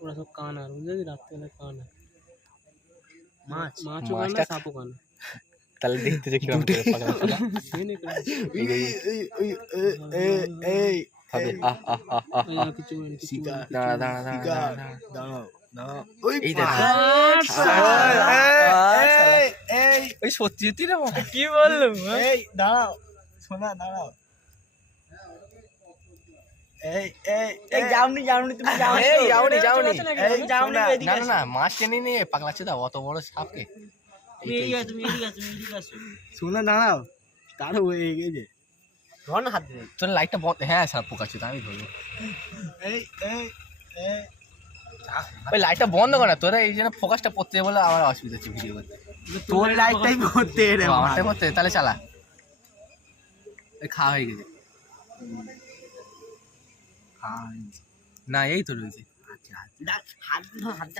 ওরা সব কানা, বুঝলি, রাত্রেবেলা কানা। মাছ মাছও কানা, মাছটা সাপও কানা। তাহলে দেখতে যে কিরকম করে পাগলা চোদা। হবে আহ আহ আহ আহ আহ। কিছু বলিনি, কিছু শিকার। বলিনি, দাঁড়া দাঁড়া দাঁড়া শিকার। দাঁড়া দাঁড়াও দাঁড়াও এই দেখ ওই সত্যি সত্যি রে বাবা। কি বললো? এই দাঁড়াও শোনা দাঁড়াও এই এই এই যাওনি তুমি যাওনি। এই যাওনি যাওনি এই যাওনি না না না মাছ টেনে নিয়ে পাগলা চোদা অত বড় সাপকে। তুমি এদিকে আসো, তুমি এদিকে আসো, তুমি এদিকে আসো। শোনা দাঁড়াও তার হয়ে গেছে ধর না হাত দিয়ে। তোর লাইটটা বন্ধ, হ্যাঁ সাপ পোকা চোদা আমি ধরবো। এই এই এই ওই লাইটটা বন্ধ কর না, তোরা এই জন্য ফোকাসটা পড়তে বলে আমার অসুবিধা হচ্ছে ভিডিও করতে। তোর লাইটটাই করতে রে ও, আমারটা করতে তাহলে চালা। এই খাওয়া হয়ে গেছে না, এই তো রয়েছে। আচ্ছা হাত